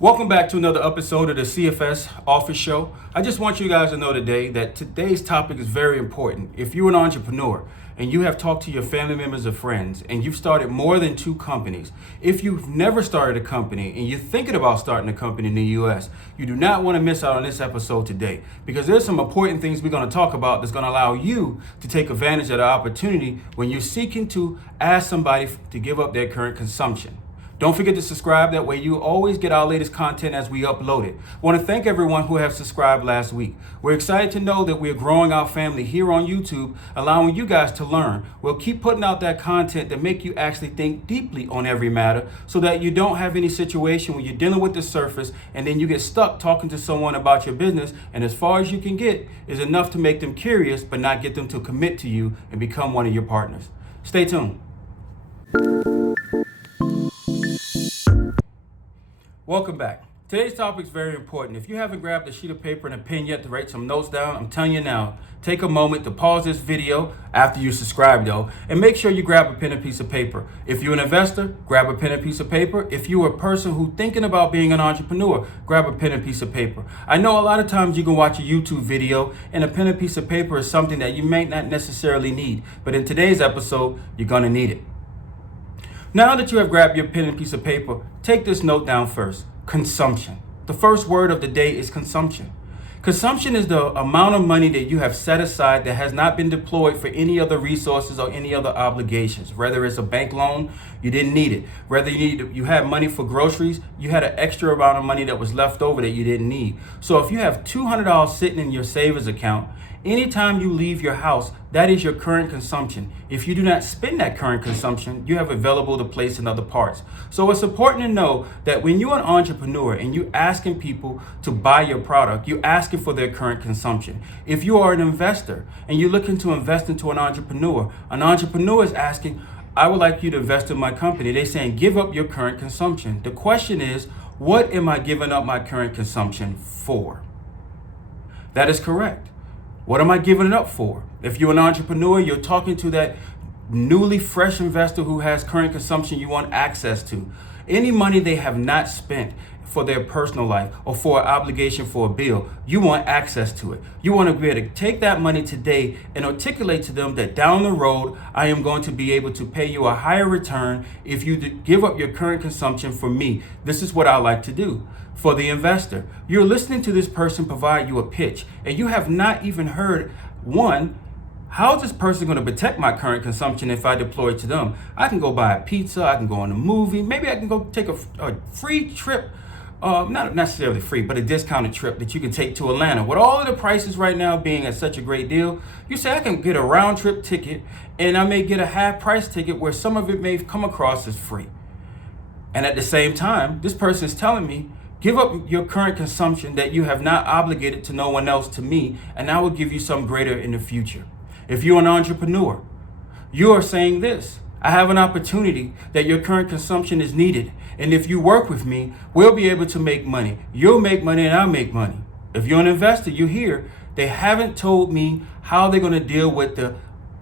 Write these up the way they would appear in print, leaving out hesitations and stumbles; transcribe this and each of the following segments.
Welcome back to another episode of the CFS Office Show. I just want you guys to know today that today's topic is very important. If you're an entrepreneur and you have talked to your family members or friends and you've started more than 2 companies, if you've never started a company and you're thinking about starting a company in the US, you do not want to miss out on this episode today because there's some important things we're going to talk about that's going to allow you to take advantage of the opportunity when you're seeking to ask somebody to give up their current consumption. Don't forget to subscribe, that way you always get our latest content as we upload it. I want to thank everyone who have subscribed last week. We're excited to know that we're growing our family here on YouTube, allowing you guys to learn. We'll keep putting out that content that make you actually think deeply on every matter so that you don't have any situation where you're dealing with the surface and then you get stuck talking to someone about your business, and as far as you can get is enough to make them curious but not get them to commit to you and become one of your partners. Stay tuned. Welcome back. Today's topic is very important. If you haven't grabbed a sheet of paper and a pen yet to write some notes down, I'm telling you now, take a moment to pause this video after you subscribe though, and make sure you grab a pen and piece of paper. If you're an investor, grab a pen and piece of paper. If you're a person who's thinking about being an entrepreneur, grab a pen and piece of paper. I know a lot of times you can watch a YouTube video and a pen and piece of paper is something that you may not necessarily need, but in today's episode, you're gonna need it. Now that you have grabbed your pen and piece of paper, take this note down first. Consumption. The first word of the day is consumption. Consumption is the amount of money that you have set aside that has not been deployed for any other resources or any other obligations. Whether it's a bank loan, you didn't need it. Whether you had money for groceries, you had an extra amount of money that was left over that you didn't need. So if you have $200 sitting in your savings account, anytime you leave your house, that is your current consumption. If you do not spend that current consumption, you have available to place in other parts. So it's important to know that when you're an entrepreneur and you're asking people to buy your product, you're asking for their current consumption. If you are an investor and you're looking to invest into an entrepreneur is asking, I would like you to invest in my company. They're saying, give up your current consumption. The question is, what am I giving up my current consumption for? That is correct. What am I giving it up for? If you're an entrepreneur, you're talking to that newly fresh investor who has current consumption you want access to. Any money they have not spent for their personal life or for an obligation for a bill, you want access to it. You want to be able to take that money today and articulate to them that down the road, I am going to be able to pay you a higher return if you give up your current consumption for me. This is what I like to do. For the investor, you're listening to this person provide you a pitch and you have not even heard, one, how is this person going to protect my current consumption if I deploy it to them? I can go buy a pizza, I can go on a movie, maybe I can go take a free trip, not necessarily free, but a discounted trip that you can take to Atlanta. With all of the prices right now being at such a great deal, you say I can get a round trip ticket and I may get a half price ticket where some of it may come across as free. And at the same time, this person is telling me, give up your current consumption that you have not obligated to no one else, to me, and I will give you some greater in the future. If you're an entrepreneur, you are saying this, I have an opportunity that your current consumption is needed. And if you work with me, we'll be able to make money. You'll make money and I'll make money. If you're an investor, you hear, they haven't told me how they're going to deal with the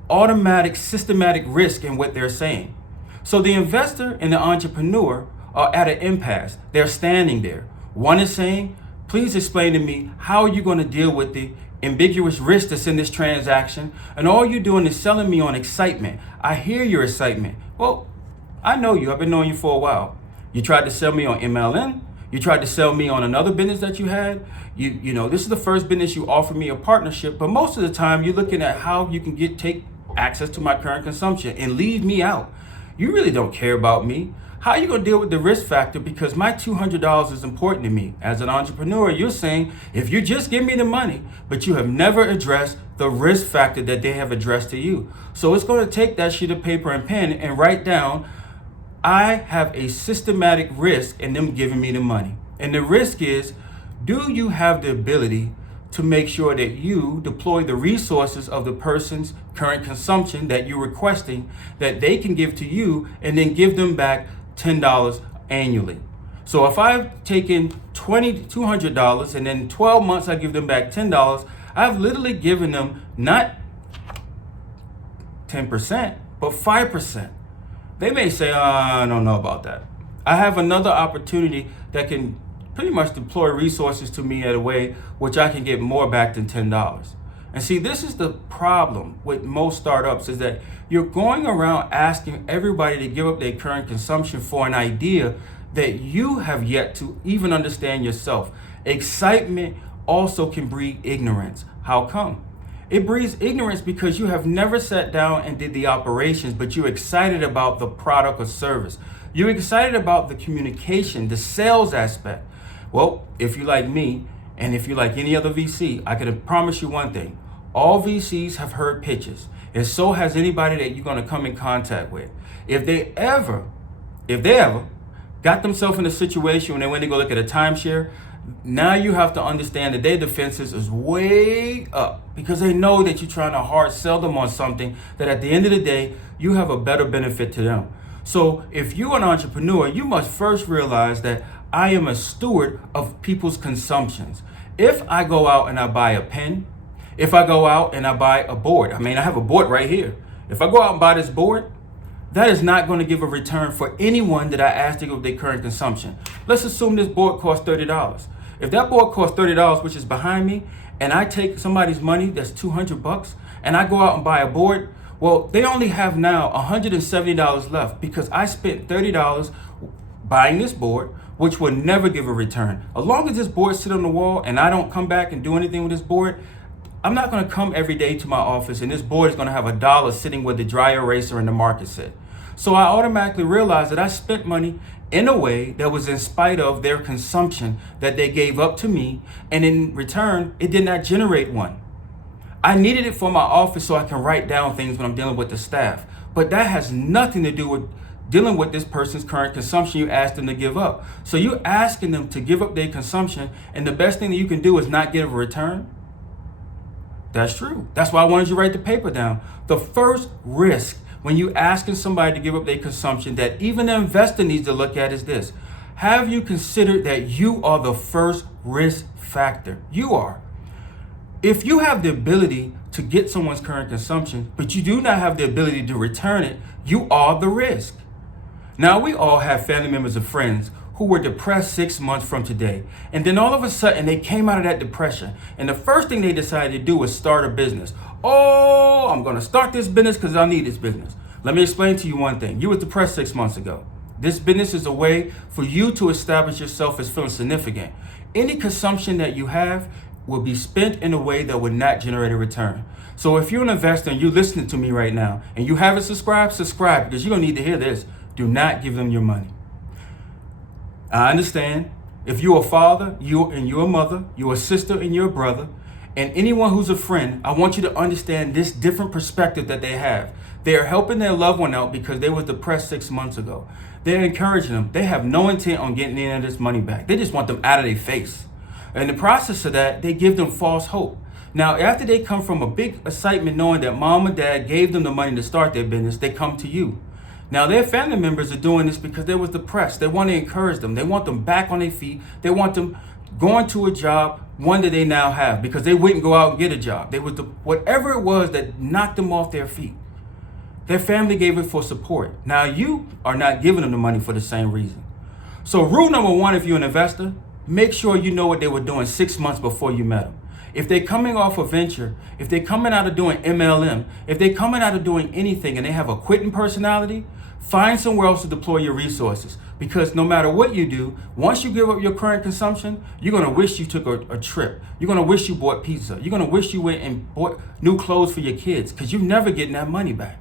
automatic, systematic risk in what they're saying. So the investor and the entrepreneur are at an impasse. They're standing there. One is saying, please explain to me how are you going to deal with the ambiguous risk that's in this transaction, and all you're doing is selling me on excitement. I hear your excitement. Well, I know you. I've been knowing you for a while. You tried to sell me on MLM. You tried to sell me on another business that you had. You know, this is the first business you offered me a partnership, but most of the time you're looking at how you can take access to my current consumption and leave me out. You really don't care about me. How are you going to deal with the risk factor? Because my $200 is important to me. As an entrepreneur, you're saying, if you just give me the money, but you have never addressed the risk factor that they have addressed to you. So it's going to take that sheet of paper and pen and write down, I have a systematic risk in them giving me the money. And the risk is, do you have the ability to make sure that you deploy the resources of the person's current consumption that you're requesting, that they can give to you and then give them back $10 annually. So if I've taken $200 and then 12 months I give them back $10, I've literally given them not 10%, but 5%. They may say, I don't know about that. I have another opportunity that can pretty much deploy resources to me in a way which I can get more back than $10. And see, this is the problem with most startups, is that you're going around asking everybody to give up their current consumption for an idea that you have yet to even understand yourself. Excitement also can breed ignorance. How come? It breeds ignorance because you have never sat down and did the operations, but you're excited about the product or service. You're excited about the communication, the sales aspect. Well, if you like me, and if you like any other VC, I can promise you one thing. All VCs have heard pitches, and so has anybody that you're going to come in contact with. If they ever got themselves in a situation when they went to go look at a timeshare, now you have to understand that their defenses is way up because they know that you're trying to hard sell them on something that at the end of the day, you have a better benefit to them. So if you're an entrepreneur, you must first realize that I am a steward of people's consumptions. If I go out and I buy a pen, if I go out and I buy a board, I have a board right here. If I go out and buy this board, that is not going to give a return for anyone that I ask to give their current consumption. Let's assume this board costs $30. If that board costs $30, which is behind me, and I take somebody's money that's $200 and I go out and buy a board, well, they only have now $170 left because I spent $30 buying this board, which will never give a return. As long as this board sits on the wall and I don't come back and do anything with this board, I'm not going to come every day to my office and this board is going to have $1 sitting where the dry eraser and the marker sit. So I automatically realized that I spent money in a way that was in spite of their consumption that they gave up to me, and in return, it did not generate one. I needed it for my office so I can write down things when I'm dealing with the staff, but that has nothing to do with dealing with this person's current consumption you asked them to give up. So you're asking them to give up their consumption, and the best thing that you can do is not give a return? That's true. That's why I wanted you to write the paper down. The first risk when you asking somebody to give up their consumption that even the investor needs to look at is this. Have you considered that you are the first risk factor? You are. If you have the ability to get someone's current consumption, but you do not have the ability to return it, you are the risk. Now, we all have family members or friends who were depressed 6 months from today. And then all of a sudden they came out of that depression. And the first thing they decided to do was start a business. Oh, I'm gonna start this business because I need this business. Let me explain to you one thing. You were depressed 6 months ago. This business is a way for you to establish yourself as feeling significant. Any consumption that you have will be spent in a way that would not generate a return. So if you're an investor and you're listening to me right now and you haven't subscribed, subscribe because you're gonna need to hear this. Do not give them your money. I understand if you're a father, you're a mother, you're a sister and you're a brother, and anyone who's a friend, I want you to understand this different perspective that they have. They are helping their loved one out because they were depressed 6 months ago. They're encouraging them. They have no intent on getting any of this money back. They just want them out of their face. In the process of that, they give them false hope. Now, after they come from a big excitement knowing that mom and dad gave them the money to start their business, they come to you. Now, their family members are doing this because they was depressed. They want to encourage them. They want them back on their feet. They want them going to a job, one that they now have, because they wouldn't go out and get a job. They was whatever it was that knocked them off their feet. Their family gave it for support. Now, you are not giving them the money for the same reason. So rule number one, if you're an investor, make sure you know what they were doing 6 months before you met them. If they're coming off a venture, if they're coming out of doing MLM, if they're coming out of doing anything and they have a quitting personality, find somewhere else to deploy your resources. Because no matter what you do, once you give up your current consumption, you're going to wish you took a trip. You're going to wish you bought pizza. You're going to wish you went and bought new clothes for your kids because you're never getting that money back.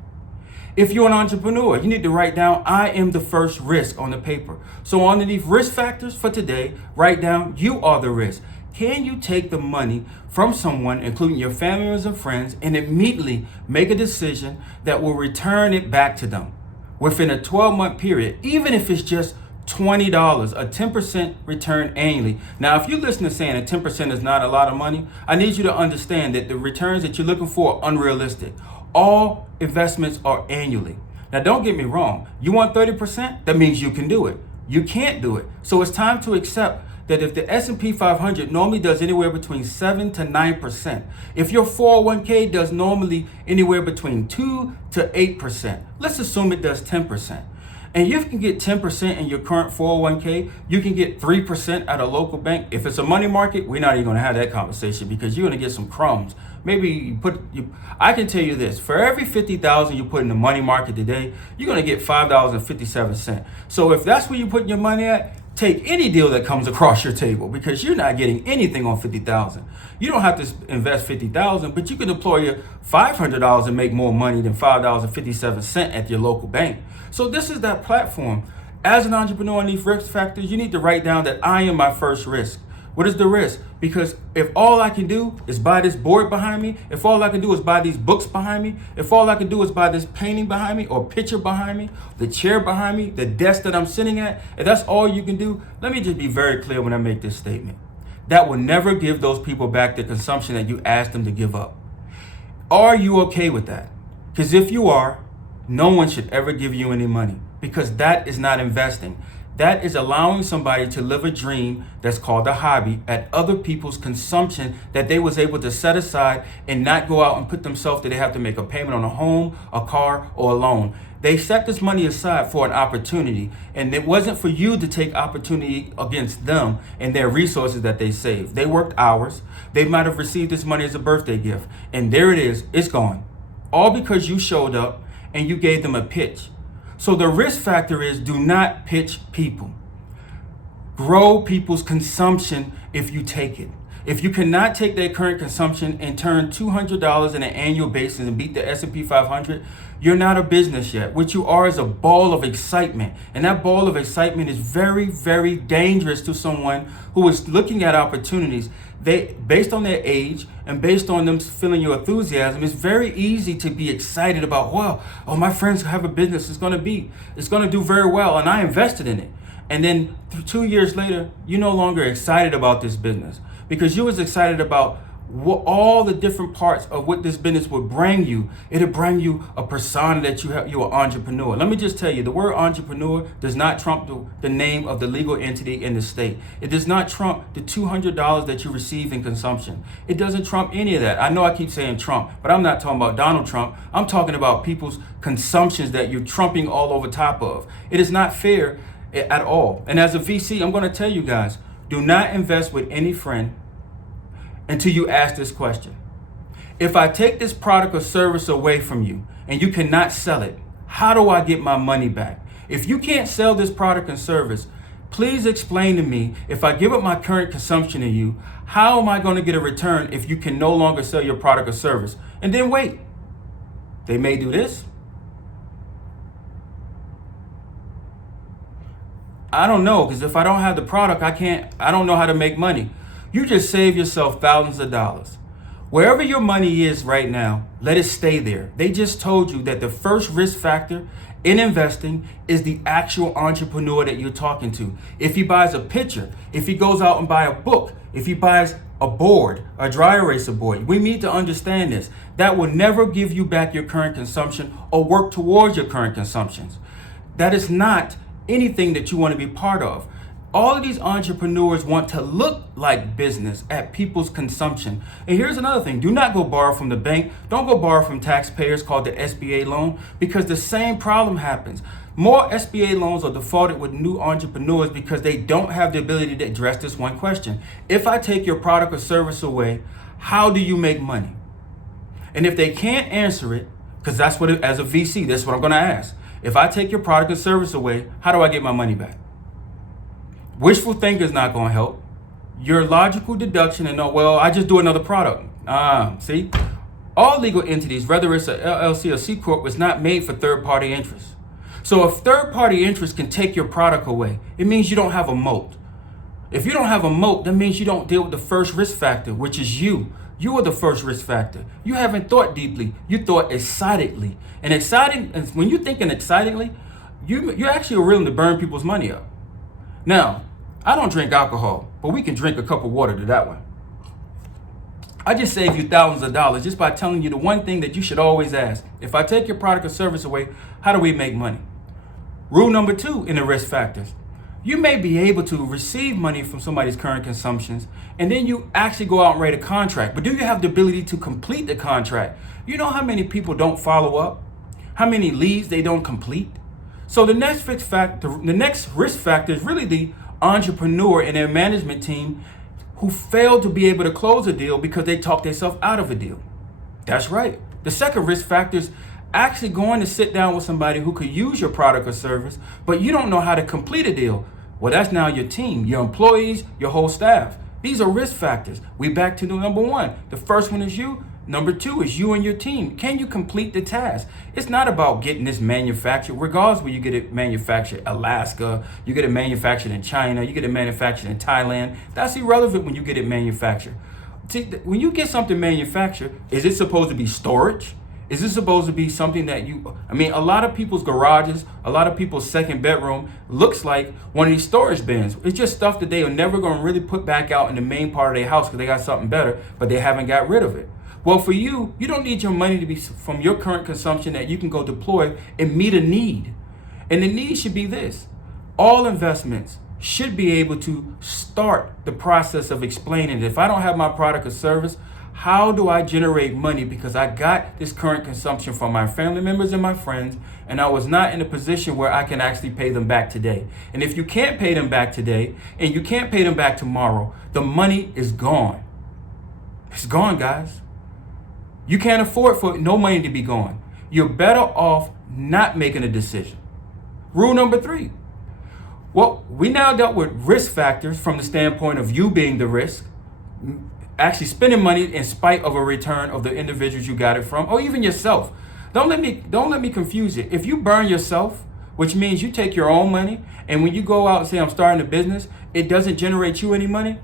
If you're an entrepreneur, you need to write down, I am the first risk on the paper. So underneath risk factors for today, write down, you are the risk. Can you take the money from someone, including your family members and friends, and immediately make a decision that will return it back to them within a 12-month period, even if it's just $20, a 10% return annually? Now, if you're listening to saying that 10% is not a lot of money, I need you to understand that the returns that you're looking for are unrealistic. All investments are annually. Now, don't get me wrong. You want 30%? That means you can do it. You can't do it. So it's time to accept that if the S&P 500 normally does anywhere between 7 to 9%, if your 401k does normally anywhere between 2 to 8%, let's assume it does 10%. And you can get 10% in your current 401k. You can get 3% at a local bank. If it's a money market, we're not even going to have that conversation because you're going to get some crumbs. Maybe I can tell you this, for every 50,000 you put in the money market today, you're going to get $5.57. So if that's where you're putting your money at, take any deal that comes across your table because you're not getting anything on 50,000. You don't have to invest 50,000, but you can deploy your $500 and make more money than $5.57 at your local bank. So this is that platform. As an entrepreneur in these risk factors, you need to write down that I am my first risk. What is the risk? Because if all I can do is buy this board behind me, if all I can do is buy these books behind me, if all I can do is buy this painting behind me or picture behind me, the chair behind me, the desk that I'm sitting at, if that's all you can do, let me just be very clear when I make this statement. That will never give those people back the consumption that you asked them to give up. Are you okay with that? Because if you are, no one should ever give you any money because that is not investing. That is allowing somebody to live a dream that's called a hobby at other people's consumption that they was able to set aside and not go out and put themselves that they have to make a payment on a home, a car, or a loan. They set this money aside for an opportunity, and it wasn't for you to take opportunity against them and their resources that they saved. They worked hours. They might have received this money as a birthday gift, and there it is. It's gone. All because you showed up and you gave them a pitch. So the risk factor is do not pitch people. Grow people's consumption if you take it. If you cannot take their current consumption and turn $200 on an annual basis and beat the S&P 500, you're not a business yet. What you are is a ball of excitement. And that ball of excitement is very, very dangerous to someone who is looking at opportunities. Based on their age and based on them feeling your enthusiasm, it's very easy to be excited about, wow, oh, my friends have a business. It's going to do very well. And I invested in it. And then 2 years later, you're no longer excited about this business because you was excited about all the different parts of what this business would bring you. It'll bring you a persona that you're an entrepreneur. Let me just tell you, the word entrepreneur does not trump the name of the legal entity in the state. It does not trump the $200 that you receive in consumption. It doesn't trump any of that. I know I keep saying Trump, but I'm not talking about Donald Trump. I'm talking about people's consumptions that you're trumping all over top of. It is not fair at all. And as a VC, I'm going to tell you guys, do not invest with any friend until you ask this question. If I take this product or service away from you and you cannot sell it, how do I get my money back? If you can't sell this product and service, please explain to me, if I give up my current consumption to you, how am I going to get a return if you can no longer sell your product or service? And then wait, they may do this. I don't know, because if I don't have the product, I don't know how to make money. You just save yourself thousands of dollars. Wherever your money is right now, let it stay there. They just told you that the first risk factor in investing is the actual entrepreneur that you're talking to. If he buys a picture, if he goes out and buys a book, if he buys a board, a dry eraser board, we need to understand this. That will never give you back your current consumption or work towards your current consumptions. That is not anything that you want to be part of. All of these entrepreneurs want to look like business at people's consumption. And here's another thing. Do not go borrow from the bank. Don't go borrow from taxpayers called the SBA loan because the same problem happens. More SBA loans are defaulted with new entrepreneurs because they don't have the ability to address this one question. If I take your product or service away, how do you make money? And if they can't answer it, because that's what, as a VC, that's what I'm going to ask. If I take your product or service away, how do I get my money back? Wishful thinking is not going to help. Your logical deduction and well, I just do another product. See, all legal entities, whether it's a LLC or C Corp, was not made for third-party interests. So if third-party interests can take your product away, it means you don't have a moat. If you don't have a moat, that means you don't deal with the first risk factor, which is you. You are the first risk factor. You haven't thought deeply. You thought excitedly. And when you're thinking excitedly, you actually are willing to burn people's money up. Now, I don't drink alcohol, but we can drink a cup of water to that one. I just saved you thousands of dollars just by telling you the one thing that you should always ask. If I take your product or service away, how do we make money? Rule number 2 in the risk factors. You may be able to receive money from somebody's current consumptions, and then you actually go out and write a contract. But do you have the ability to complete the contract? You know how many people don't follow up? How many leads they don't complete? So the next risk factor is really the entrepreneur and their management team who failed to be able to close a deal because they talked themselves out of a deal. That's right. The second risk factor is actually going to sit down with somebody who could use your product or service, but you don't know how to complete a deal. Well, that's now your team, your employees, your whole staff. These are risk factors. We back to the number one. The first one is you. Number two is you and your team. Can you complete the task? It's not about getting this manufactured, regardless where you get it manufactured, Alaska, you get it manufactured in China, you get it manufactured in Thailand. That's irrelevant when you get it manufactured. See, when you get something manufactured, is it supposed to be storage? Is this supposed to be something that a lot of people's garages, a lot of people's second bedroom looks like one of these storage bins. It's just stuff that they are never going to really put back out in the main part of their house because they got something better, but they haven't got rid of it. Well, for you don't need your money to be from your current consumption that you can go deploy and meet a need. And the need should be this. All investments should be able to start the process of explaining if I don't have my product or service, how do I generate money? Because I got this current consumption from my family members and my friends, and I was not in a position where I can actually pay them back today. And if you can't pay them back today, and you can't pay them back tomorrow, the money is gone. It's gone, guys. You can't afford for no money to be gone. You're better off not making a decision. Rule number 3. Well, we now dealt with risk factors from the standpoint of you being the risk, actually spending money in spite of a return of the individuals you got it from, or even yourself. Don't let me confuse it. If you burn yourself, which means you take your own money, and when you go out and say I'm starting a business, it doesn't generate you any money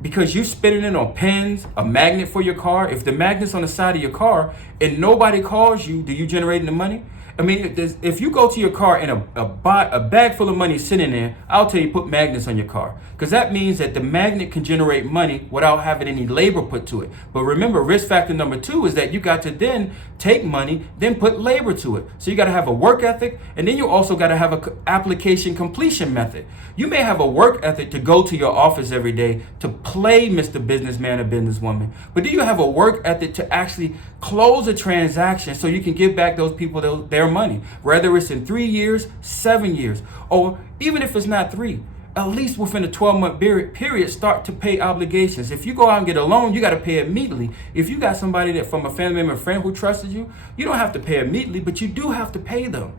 because you're spending it on pens, a magnet for your car. If the magnet's on the side of your car and nobody calls you, do you generate any money? I mean, if you go to your car and a bag full of money is sitting there, I'll tell you put magnets on your car. Because that means that the magnet can generate money without having any labor put to it. But remember, risk factor number 2 is that you got to then take money, then put labor to it. So you got to have a work ethic, and then you also got to have an application completion method. You may have a work ethic to go to your office every day to play Mr. Businessman or Businesswoman. But do you have a work ethic to actually close a transaction so you can give back those people their money, whether it's in 3 years, 7 years, or even if it's not 3, at least within a 12-month period, start to pay obligations. If you go out and get a loan, you got to pay immediately. If you got somebody that from a family member or friend who trusted you, you don't have to pay immediately, but you do have to pay them.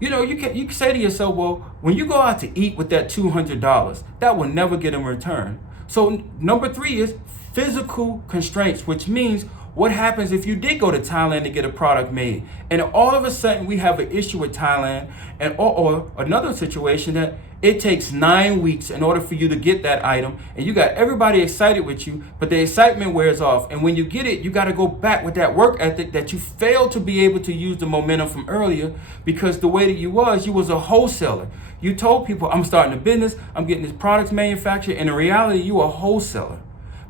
You can say to yourself, well, when you go out to eat with that $200, that will never get in return. So number 3 is physical constraints, which means what happens if you did go to Thailand to get a product made, and all of a sudden we have an issue with Thailand, and or another situation that it takes 9 weeks in order for you to get that item, and you got everybody excited with you, but the excitement wears off, and when you get it, you got to go back with that work ethic that you failed to be able to use the momentum from earlier, because the way that you was a wholesaler. You told people, I'm starting a business, I'm getting these products manufactured, and in reality, you are a wholesaler.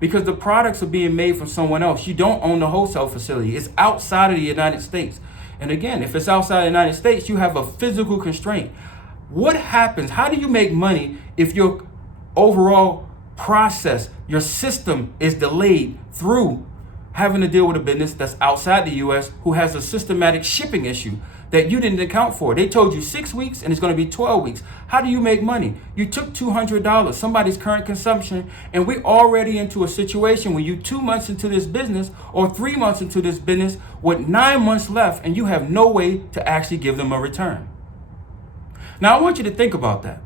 Because the products are being made from someone else. You don't own the wholesale facility. It's outside of the United States. And again, if it's outside of the United States, you have a physical constraint. What happens? How do you make money if your overall process, your system is delayed through having to deal with a business that's outside the U.S. who has a systematic shipping issue that you didn't account for? They told you 6 weeks and it's going to be 12 weeks. How do you make money? You took $200, somebody's current consumption, and we're already into a situation where you 2 months into this business or 3 months into this business with 9 months left, and you have no way to actually give them a return. Now, I want you to think about that.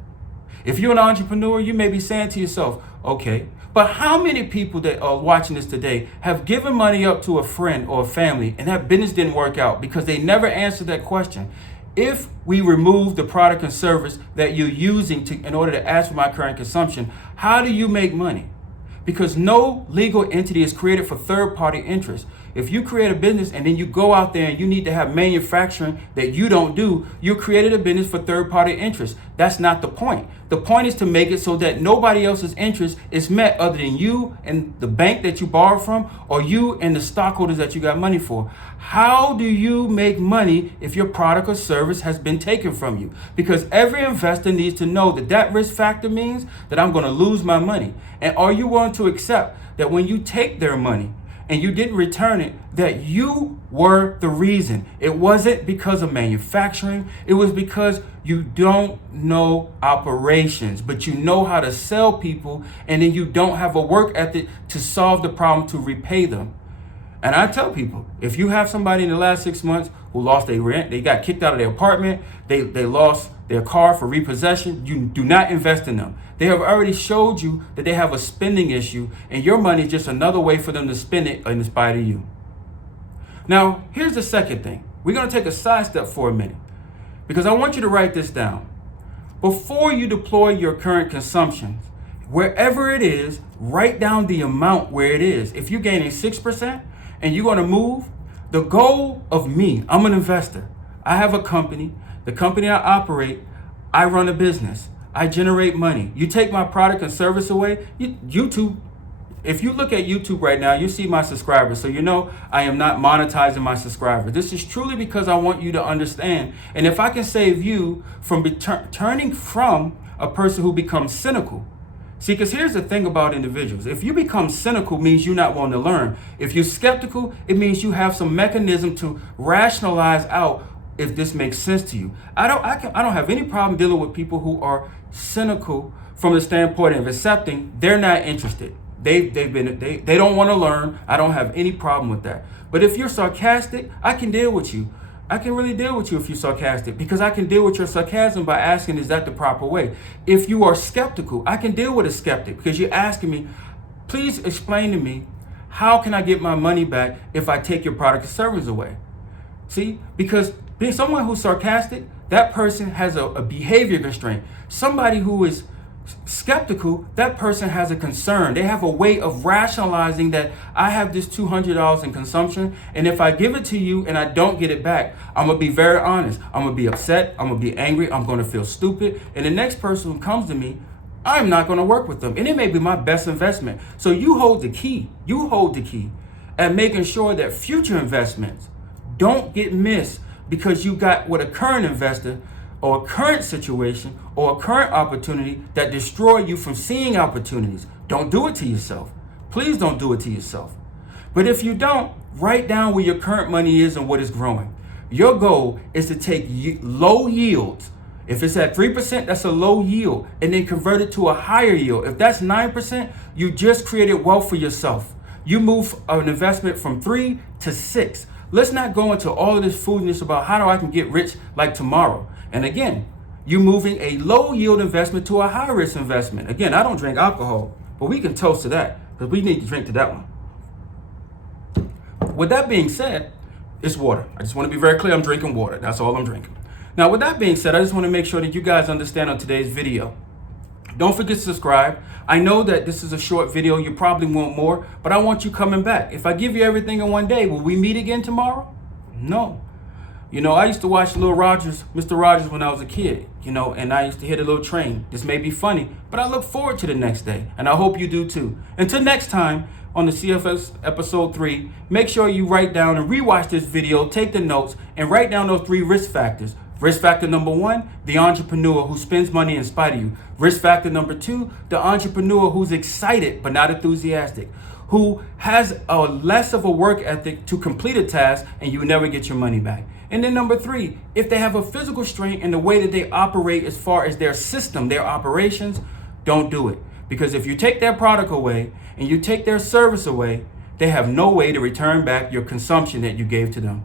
If you're an entrepreneur, you may be saying to yourself, okay, but how many people that are watching this today have given money up to a friend or a family and that business didn't work out because they never answered that question? If we remove the product and service that you're using in order to ask for my current consumption, how do you make money? Because no legal entity is created for third-party interests. If you create a business and then you go out there and you need to have manufacturing that you don't do, you created a business for third-party interests. That's not the point. The point is to make it so that nobody else's interest is met other than you and the bank that you borrowed from, or you and the stockholders that you got money for. How do you make money if your product or service has been taken from you? Because every investor needs to know that that risk factor means that I'm going to lose my money. And are you willing to accept that when you take their money and you didn't return it, that you were the reason. It wasn't because of manufacturing. It was because you don't know operations, but you know how to sell people, and then you don't have a work ethic to solve the problem, to repay them. And I tell people, if you have somebody in the last 6 months who lost their rent, they got kicked out of their apartment, they lost their car for repossession, you do not invest in them. They have already showed you that they have a spending issue, and your money is just another way for them to spend it in spite of you. Now, here's the second thing. We're going to take a sidestep for a minute, because I want you to write this down. Before you deploy your current consumptions, wherever it is, write down the amount where it is. If you're gaining 6%, and you're going to move, the goal of me, I'm an investor. I have a company. The company I operate, I run a business. I generate money. You take my product and service away, YouTube, if you look at YouTube right now, you see my subscribers. So you know I am not monetizing my subscribers. This is truly because I want you to understand. And if I can save you from turning from a person who becomes cynical. See, because here's the thing about individuals. If you become cynical, means you're not wanting to learn. If you're skeptical, it means you have some mechanism to rationalize out if this makes sense to you. I don't have any problem dealing with people who are cynical from the standpoint of accepting they're not interested. They don't want to learn. I don't have any problem with that. But if you're sarcastic, I can deal with you. I can really deal with you if you're sarcastic, because I can deal with your sarcasm by asking, is that the proper way? If you are skeptical, I can deal with a skeptic because you're asking me, please explain to me, how can I get my money back if I take your product or service away? See, because being someone who's sarcastic, that person has a behavior constraint. Somebody who is skeptical, that person has a concern. They have a way of rationalizing that I have this $200 in consumption, and if I give it to you and I don't get it back, I'm gonna be very honest. I'm gonna be upset. I'm gonna be angry. I'm gonna feel stupid. And the next person who comes to me, I'm not gonna work with them, and it may be my best investment. So you hold the key. You hold the key at making sure that future investments don't get missed because you got with a current investor or a current situation or a current opportunity that destroy you from seeing opportunities. Don't do it to yourself. Please don't do it to yourself. But if you don't, write down where your current money is and what is growing. Your goal is to take low yields. If it's at 3%, that's a low yield, and then convert it to a higher yield. If that's 9%, you just created wealth for yourself. You move an investment from 3 to 6. Let's not go into all of this foolishness about how I can get rich like tomorrow. And again, you're moving a low yield investment to a high risk investment. Again, I don't drink alcohol, but we can toast to that because we need to drink to that one. With that being said, it's water. I just want to be very clear, I'm drinking water. That's all I'm drinking. Now, with that being said, I just want to make sure that you guys understand on today's video. Don't forget to subscribe. I know that this is a short video. You probably want more, but I want you coming back. If I give you everything in one day, will we meet again tomorrow? No. You know, I used to watch Mr. Rogers when I was a kid, and I used to hit a little train. This may be funny, but I look forward to the next day, and I hope you do too. Until next time on the CFS episode 3, make sure you write down and rewatch this video, take the notes, and write down those 3 risk factors. Risk factor number 1, the entrepreneur who spends money in spite of you. Risk factor number 2, the entrepreneur who's excited but not enthusiastic, who has a less of a work ethic to complete a task and you never get your money back. And then number 3, if they have a physical constraint in the way that they operate as far as their system, their operations, don't do it. Because if you take their product away and you take their service away, they have no way to return back your consumption that you gave to them.